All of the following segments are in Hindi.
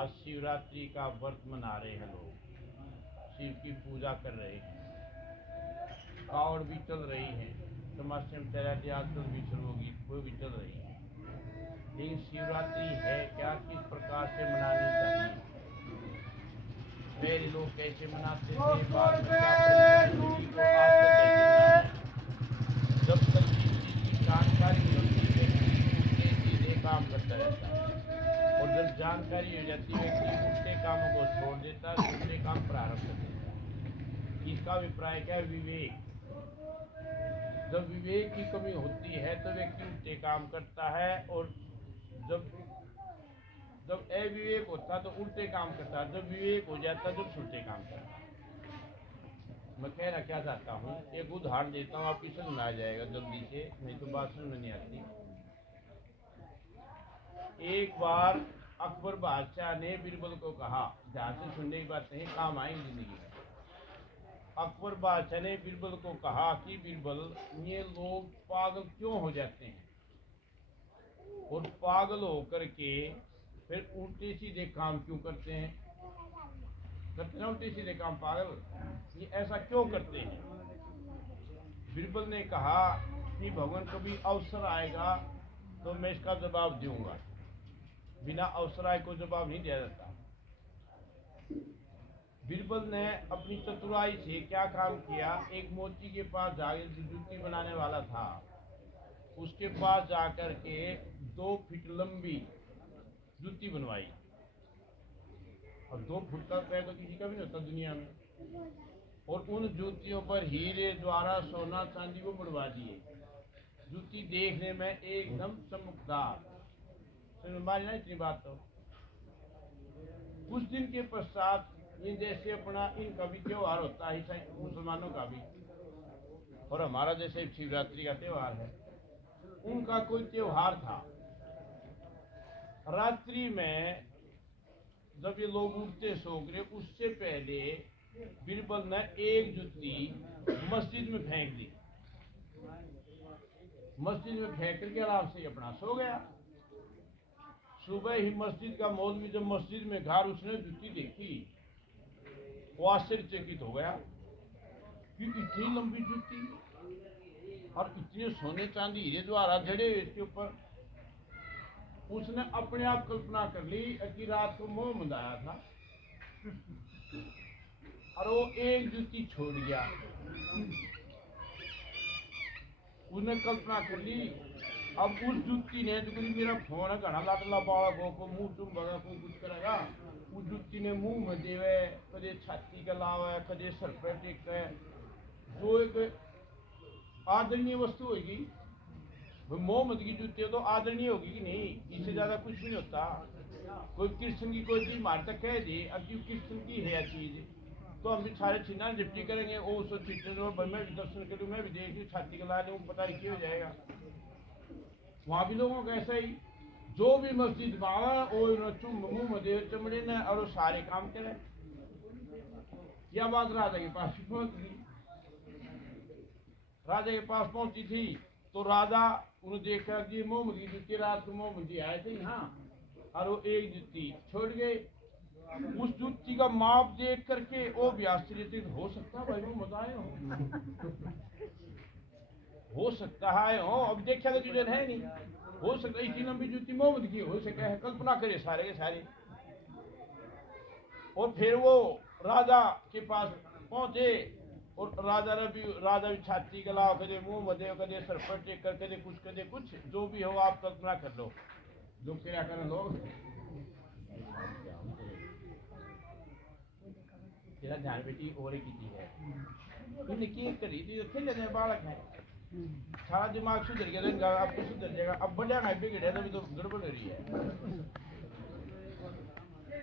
आज शिवरात्रि का व्रत मना रहे हैं लोग, शिव की पूजा कर रहे हैं, कावड़ भी चल रही है, तमाशे में चला आजकल भी शुरू होगी, वो भी चल रही है। लेकिन शिवरात्रि है क्या, किस प्रकार से मनानी चाहिए, पहले लोग कैसे मनाते थे, बाद में क्या परेशानी हुई, तो आजकल कैसे मनाना है। जब तक किसी चीज की जानकारी होती है उल्टे सीधे काम करता रहता है, और जब जानकारी हो जाती है व्यक्ति उल्टे कामों को छोड़ देता है, दूसरे काम प्रारंभ कर देता है। इसका अभिप्राय क्या है, विवेक। जब विवेक की कमी होती है तो व्यक्ति उल्टे काम करता है, और जब जब अविवेक होता तो उल्टे काम करता है, जब विवेक हो जाता जब उल्टे काम करता है। मैं कहना क्या चाहता हूँ, एक उदाहरण देता हूँ, आपकी समझ में आ जाएगा जल्दी से, नहीं तो बात समझ में नहीं आती। एक बार अकबर बादशाह ने बीरबल को कहा, ध्यान से सुनने की बात नहीं, काम आएंगी जिंदगी में। अकबर बादशाह ने बीरबल को कहा कि बीरबल, ये लोग पागल क्यों हो जाते हैं, और पागल होकर के फिर उल्टे सीधे काम क्यों करते हैं, करते हैं उल्टे सीधे काम पागल, ये ऐसा क्यों करते हैं। बीरबल ने कहा कि भगवान, कभी अवसर आएगा तो मैं इसका जवाब दूंगा, बिना अवसर आए को जवाब नहीं दिया जाता। बीरबल ने अपनी चतुराई से क्या काम किया, एक मोची के पास जाकर, जो जूती बनाने वाला था, उसके पास जाकर के 2 फीट लंबी जूती बनवाई। और 2 फुट का पैर तो किसी का भी नहीं होता दुनिया में, और उन जूतियों पर हीरे द्वारा सोना चांदी को मड़वा दिए। जूती देखने में एकदम चमकदार, मानी ना इतनी बात। तो कुछ दिन के पश्चात, इन जैसे अपना इनका भी त्योहार होता है मुसलमानों का भी, और हमारा जैसे शिवरात्रि का त्योहार है, उनका कोई त्योहार था। रात्रि में जब ये लोग उठते सो गए, उससे पहले बीरबल ने एक जूती मस्जिद में फेंक दी। मस्जिद में फेंक करके आराम से अपना सो गया। सुबह ही मस्जिद का मौलवी जब मस्जिद में घर, उसने जूती देखी, वो आश्चर्यचकित हो गया कि इतनी लंबी जूती और इतने सोने चांदी हीरे द्वारा जड़े इसके ऊपर। उसने अपने आप कल्पना कर ली कि रात को मोहम्मद आया था और वो एक जूती छोड़ गया। उसने कल्पना कर ली, अब उस जुत्ती ने जो मेरा फोन है घना लाडला बालक हो को मुंह तुम बगा को कुछ करेगा, उस जुत्ती ने मुंह में देवे, कदे छाती का लावे, कदे सर पर टेके, जो एक आदरणीय वस्तु होगी। मोहम्मद की जूती तो आदरणीय होगी कि नहीं, इससे ज्यादा कुछ भी नहीं होता। कोई कृष्ण की कोई चीज मार तक कह दे, अब क्यों कृष्ण की है चीज, तो हम भी सारे छिना डिप्टी करेंगे, वो उसको छिटने मैं भी दर्शन करूँ, मैं भी देख लूँ, छाती का ला लूँ, पता नहीं क्या हो जाएगा। वहां भी लोगों का ऐसा ही, जो भी मस्जिद बाड़ा वो मुंह में चमड़े ने, और वो सारे काम करे। यह बात राजा के पास पहुंच गई। राजा के पास पहुंची थी तो राजा उन्हें देखा कि मोहम्मद की जुत्ती, रात को मोहम्मद जी आए थे यहाँ, और वो एक जुत्ती छोड़ गए। उस जुत्ती का माप देख करके वो भी आश्चर्यचकित, हो सकता भाई वो मजा आए हो सकता है हो, अब देखा तो तुझे है नहीं, हो सकता इतनी लंबी जूती मोहम्मद की हो सके है, कल्पना करे सारे के सारे। और फिर वो राजा के पास पहुंचे, और राजा भी छाती गला, कदे मुंह मदे, कदे सर पर टेक कर, कदे कुछ, जो भी हो आप कल्पना कर लो, जो क्या करें लोग। तेरा ध्यान बेटी और की चीज है, इनकी करी थी थे जने बालक है, सारा दिमाग सुधर गया, आपको सुधर जाएगा। अब बढ़िया ना बिगड़े तो गड़बड़ हो रही है।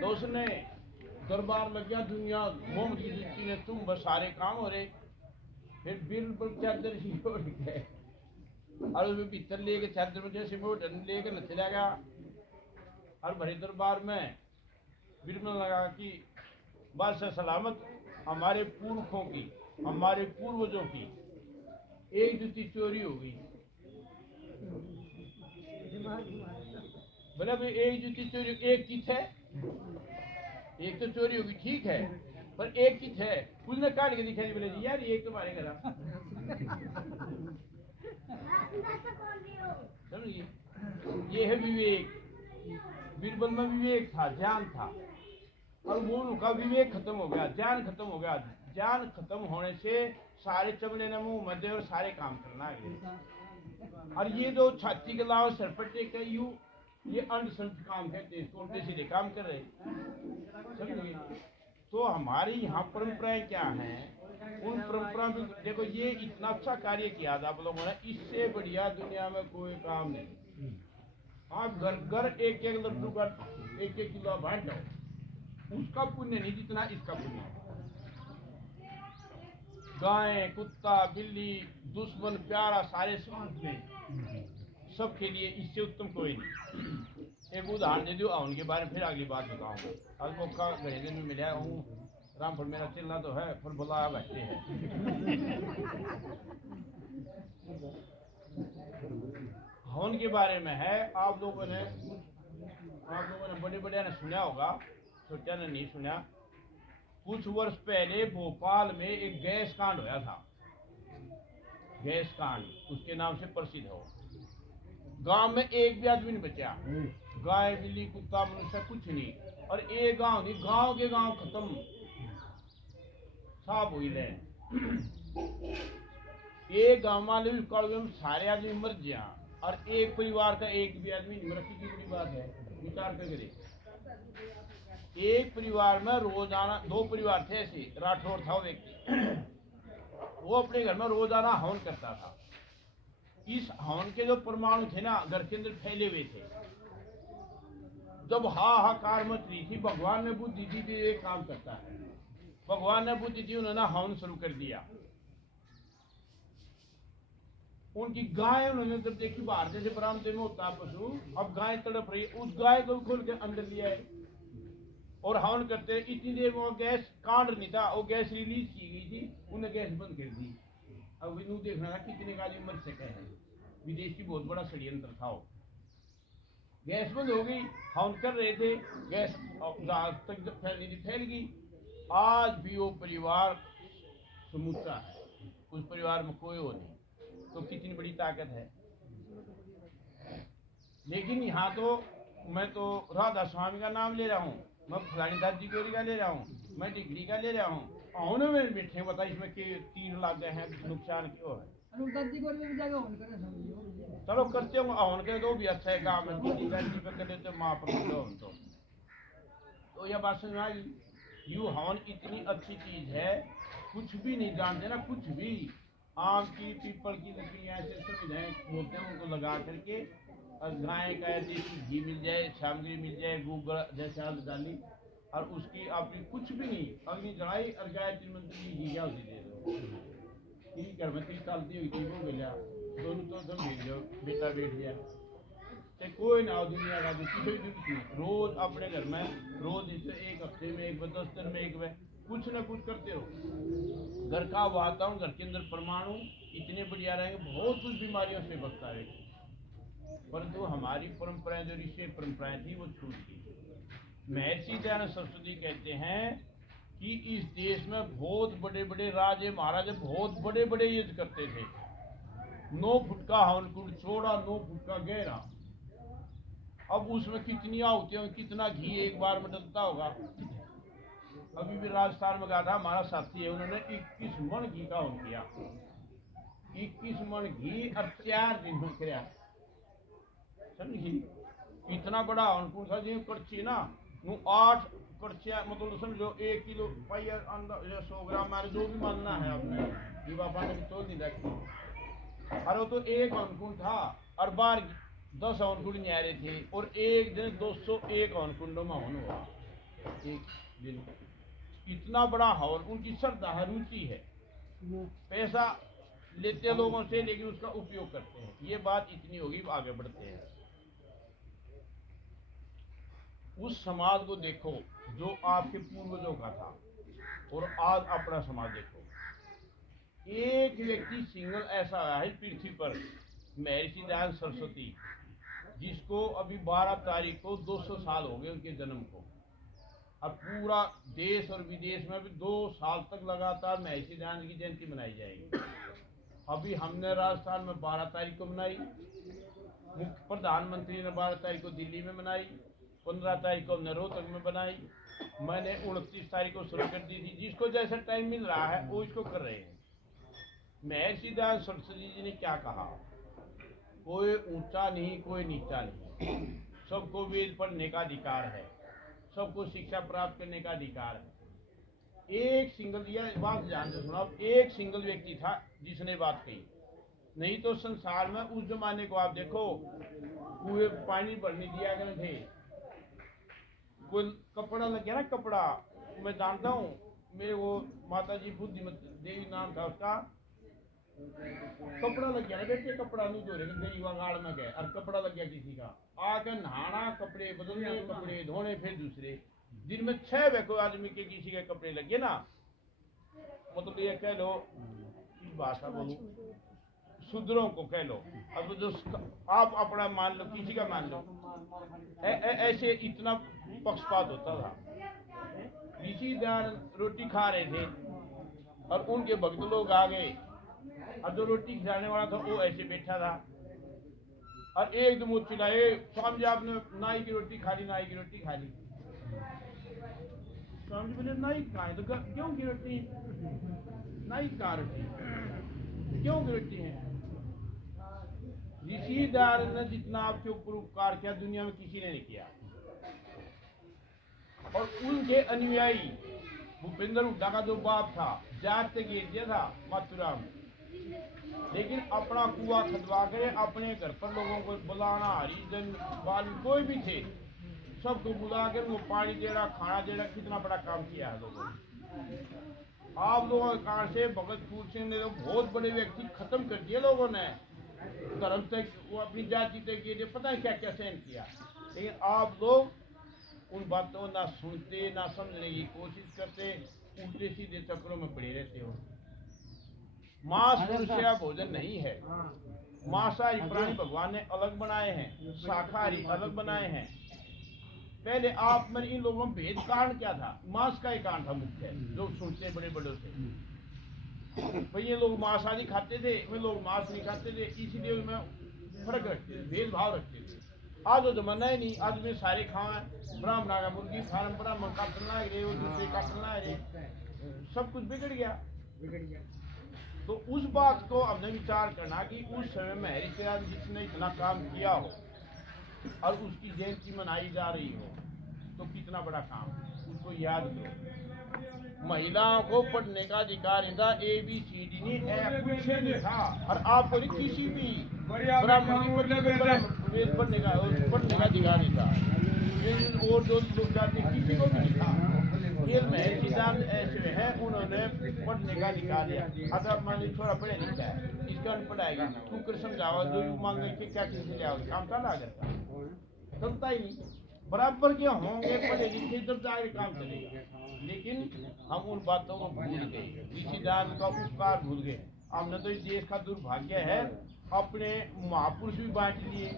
तो उसने दरबार में गया, दुनिया मोहम्मद की जुत्ती ने तुम बस सारे काम हो रहे। फिर बिल्कुल चादर ही उड़ गए, और उसमें भीतर लेके चादर में जैसे मोटन लेकर न चला गया। और भरे दरबार में बिरबल लगा कि बादशाह सलामत, हमारे पुरखों की, हमारे पूर्वजों की एक जूती चोरी हो गई। बोला भाई एक जूती चोरी, एक की है एक तो चोरी होगी ठीक है, पर एक चीज है, उसने काट के दिखाई बोले जी यार ये तुम्हारे घर समझिए। ये है विवेक। बीरबल में विवेक था, ज्ञान था, और वो उनका विवेक खत्म हो गया, ज्ञान खत्म हो गया। ज्ञान खत्म होने से सारे चमड़े ने मुंह मध्य और सारे काम करना है। और ये जो छाती के अलावा सरपटे का यू ये अंधसंत काम कहते हैं, इसको उल्टे सीधे काम कर रहे समझिए। तो हमारी यहाँ परंपराएं क्या हैं, उन परंपरा में देखो ये इतना अच्छा कार्य किया था आप लोगों ने, इससे बढ़िया दुनिया में कोई काम नहीं। आप घर घर एक एक लड्डू का एक एक किलो बांट दो, उसका पुण्य नहीं जितना इसका पुण्य। गाय कुत्ता बिल्ली दुश्मन प्यारा सारे समाज में सबके लिए इससे उत्तम कोई नहीं। एक उदाहरण दे दो उनके बारे में, फिर अगली बात बताऊंगा। आज मौका घरे दिन में मिला हूँ, रामपुर मेरा चिल्ला तो है पर बुलाया बैठे हैं। हवन के बारे में है, आप लोगों ने बड़े बड़े ने सुना होगा, छोटा ने नहीं सुना। कुछ वर्ष पहले भोपाल में एक गैस कांड होया था, गैस कांड उसके नाम से प्रसिद्ध हो। गांव में एक भी आदमी नहीं बचा, गाय बिल्ली कुत्ता मनुष्य कुछ नहीं, और एक गांव नहीं, गांव के गांव खत्म साफ हुई ले। एक गांव वाले भी सारे आदमी मर गया, और एक परिवार का एक भी आदमी नहीं मरा। कितनी बड़ी बात है, विचार कर करे। एक परिवार में रोजाना, दो परिवार थे ऐसे, राठौर था वो व्यक्ति, वो अपने घर में रोजाना हवन करता था। इस हवन के जो परमाणु थे ना घर के अंदर फैले हुए थे। जब हाहाकार मच रही थी, भगवान ने बुद्धि दी थी एक काम करता है, भगवान ने बुद्धि दी, उन्होंने हवन शुरू कर दिया। उनकी गाय उन्होंने जब देखी बाहर जैसे बरामदे में होता पशु, अब गाय तड़प रही, उस गाय को खोल के अंदर लिया है और हवन करते। इतनी देर वो गैस कांड नहीं था, वो गैस रिलीज की गई थी, उन्हें गैस बंद कर दी। अब इन्हों देखना था कितने का आदमी मर सके हैं, विदेशी बहुत बड़ा षड्यंत्र था। गैस बंद हो गई, हवन कर रहे थे, गैस तक फैलनी थी, फैल गई। आज भी वो परिवार समूचा है, उस परिवार में कोई हो नहीं, तो कितनी बड़ी ताकत है। लेकिन यहाँ तो मैं तो राधा स्वामी का नाम ले रहा हूँ, मैं फलानी दादी गोरी का ले रहा हूँ, मैं डिग्री का ले रहा हूँ, औने में बैठे बता इसमें के 3 लाख गए हैं, नुकसान क्यों है। चलो करते हो हवन के तो भी अच्छा है काम है, दादी पे कर लेते माँ पर तो यह बात समझ आ गई। यू हवन इतनी अच्छी चीज है, कुछ भी नहीं जानते ना, कुछ भी आम की पीपल की लकड़ी ऐसे सुविधाएं बोलते हैं उनको लगा करके, और गाय का देसी घी मिल जाए, सामग्री मिल जाए, गोबर जैसे आग डाली, और उसकी आपकी कुछ भी नहीं, अग्नि जलाई और गायत्री मंत्र की घी क्या होती दे दो। घर में 30 साल की हुई थी, वो मिला दोनों तो सब भेज दो, बेटा बैठ गया, चाहे कोई ना हो दुनिया का किसी भी नहीं, रोज अपने घर में रोज इसे एक हफ्ते में एक बार 10 दिन में एक बार कुछ ना कुछ करते रहो। घर का वातावरण, घर के अंदर परमाणु इतने बढ़िया रहेंगे, बहुत कुछ बीमारियों से बचता है। परंतु हमारी परंपराएं जो ऋषि परंपराएं थी वो छूट गई। महर्षि दयानंद सरस्वती कहते हैं कि इस देश में बहुत बड़े बड़े राजे महाराजे बहुत बड़े बड़े युद्ध करते थे। 9 फुट का हवन कुंड चौड़ा, 9 फुट का गहरा, अब उसमें कितनी आहुतियां, कितना घी एक बार में डलता होगा। अभी भी राजस्थान में गया था, हमारा साथी है, उन्होंने 21 मन घी का हवन किया, 21 मन घी और 4 दिन में किया, समझी। इतना बड़ा हवन कुंड था, जी कड़छी ना 8 कड़छिया, मतलब समझो 1 किलो पाइया अंदर 100 ग्राम मारे, जो भी मानना है आपने, ये बापा ने तो नहीं रखी। अरे वो तो एक हवन कुंड था, और बार 10 हवन कुंड न्यारे थे, और एक दिन 201 हवन कुंडों में हवन हुआ एक दिन। इतना बड़ा हवन, उनकी श्रद्धा है, रुचि है, पैसा लेते लोगों से लेकिन उसका उपयोग करते हैं। ये बात इतनी होगी, आगे बढ़ते हैं। उस समाज को देखो जो आपके पूर्वजों का था, और आज अपना समाज देखो। एक व्यक्ति सिंगल ऐसा है पृथ्वी पर, महर्षि दयानंद सरस्वती, जिसको अभी 12 तारीख को 200 साल हो गए उनके जन्म को। और पूरा देश और विदेश में भी 2 साल तक लगातार महर्षि दयानंद की जयंती मनाई जाएगी। अभी हमने राजस्थान में 12 तारीख को मनाई, मुख्य प्रधानमंत्री ने 12 तारीख को दिल्ली में मनाई, 15 तारीख को हमने रोहतक में बनाई, मैंने 29 तारीख को शुरू कर दी थी। जिसको जैसा टाइम मिल रहा है वो इसको कर रहे हैं। महर्षि दयानंद सरस्वती जी ने क्या कहा, कोई ऊंचा नहीं कोई नीचा नहीं, सबको वेद पढ़ने का अधिकार है, सबको शिक्षा प्राप्त करने का अधिकार है। एक सिंगल, यह बात ध्यान से सुना, एक सिंगल व्यक्ति था जिसने बात कही, नहीं तो संसार में उस जमाने को आप देखो, कुएं पानी भरने दिया गए थे, कोई कपड़ा लग गया ना, कपड़ा मैं जानता हूँ, मेरे वो माता जी बुद्धिमती देवी नाम था उसका, कपड़ा लग गया ना बेटे, कपड़ा नहीं धो रहे गई गाड़ में गए और कपड़ा लग गया किसी का, आके नहाना, कपड़े बदलने, कपड़े धोने, फिर दूसरे दिन में 6 वे कोई आदमी के किसी के कपड़े लगे ना, मतलब ये कह लो, इस भाषा बोलूं, शूद्रों को कह लो, अब जो आप अपना मान लो, किसी का मान लो, ऐसे इतना पक्षपात होता था। ऋषि दयानंद रोटी खा रहे थे और उनके भक्त लोग आ गए, और जो रोटी खिलाने वाला था वो ऐसे बैठा था और एकदम वो चिल्लाए, स्वामी जी आपने नाई की रोटी खा ली, नाई की रोटी खा ली। स्वामी जी बोले नाई कहाँ है, तो क्यों की रोटी, नाई कहाँ रोटी, क्यों की रोटी है। ऋषि दयानंद ने जितना आपके ऊपर उपकार किया दुनिया में किसी ने नहीं किया। और उनके अनुयायी भूपेंद्र हुड्डा का जो बाप था, जाट से घेर दिया था मथुरा में, लेकिन अपना कुआ खदवा कर अपने घर पर लोगों को बुलाना, हरिजन बाल कोई भी थे सबको बुलाकर वो पानी देना, खाना देना, कितना बड़ा काम किया है लोगों ने। आप लोगों के कारण से भगत फूल सिंह ने तो बहुत बड़े व्यक्ति खत्म कर दिए लोगों ने, धर्म तक वो अपनी जाति तक ये पता है क्या क्या सहन किया, लेकिन आप लोग उन बातों ना सुनते ना समझने की कोशिश करते, उल्टे सीधे चक्रों में पड़े रहते हो। मांस मनुष्य भोजन नहीं है, मांसाहारी प्राणी भगवान ने अलग बनाए हैं, शाकाहारी अलग बनाए हैं। पहले आप में इन लोगों में भेद कारण क्या था, मांस का ही कारण था मुख्य, जो सुनते बड़े बड़े से भाई ये लोग मांसाहारी खाते थे, वे लोग मांस नहीं खाते थे, इसीलिए उनमें फर्क रखते थे, भेदभाव रखते थे। आज वो जमाना ही नहीं, आज में सारे खाए, ब्राह्मणा का मुर्गी फार्म, ब्राह्मण काटना है, वो दूसरे काटना है, सब कुछ बिगड़ गया। तो उस बात को हमने विचार करना कि उस समय में महर्षि दयानंद जिसने इतना काम किया हो और उसकी जयंती मनाई जा रही हो, तो कितना बड़ा काम, उसको याद करो। महिलाओं को पढ़ने का अधिकार था, ABCD नहीं कुछ नहीं था, और आपको किसी भी ब्राह्मण पढ़ने का अधिकार नहीं था, और जो लोग जाते किसी को भी नहीं था। ये महर्षि दयानंद ऐसे हैं, उन्होंने पढ़ने का अधिकार दिया। अगर मान लीजिए थोड़ा पढ़े लिखा है, इसका पढ़ाएगा, तू कर समझाओ, जो मांग के क्या चीज ले आओ, काम चला करता चलता ही नहीं। बराबर के होंगे पढ़े लिखे जब जाके काम चलेगा, लेकिन हम उन बातों को भूल गए, ऋषि दयानंद का उपकार भूल गए। हमने तो इस देश का दुर्भाग्य है, अपने महापुरुष भी बांट लिए,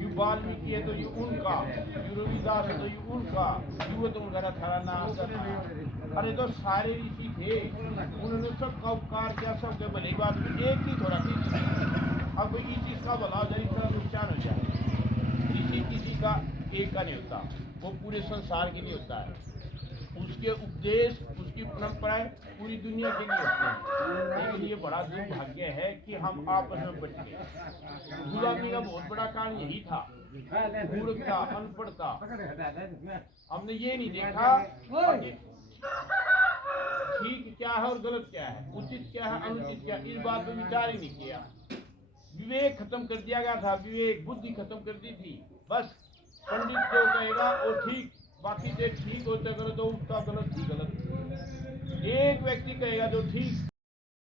यू वाल्मीकि है तो ये उनका, यू रविदास है तो ये उनका, यू तो उनका थारा नाम करना। अरे तो सारे ऋषि थे, उन्होंने सबका उपकार किया, सबके भले बात में एक ही थोड़ा सी, अब इस चीज का भला जाए, इसका नुकसान हो जाए। ऋषि किसी का एक का नहीं होता, वो पूरे संसार के लिए होता है। उसके उपदेश, उसकी परंपराएं पूरी दुनिया के लिए होते हैं। लेकिन ये बड़ा दुर्भाग्य है कि हम आपस में बच गए। गुलामी का बहुत बड़ा कारण यही था, मूर्खता, अनपढ़ता। हमने ये नहीं देखा ठीक क्या है और गलत क्या है, उचित क्या है अनुचित क्या है, इस बात पर विचार ही नहीं किया। विवेक खत्म कर दिया गया था, विवेक बुद्धि खत्म कर दी थी। बस पंडित जो कहेगा वो ठीक, बाकी से ठीक होते गलत हो, उसका गलत ही गलत। एक व्यक्ति कहेगा जो ठीक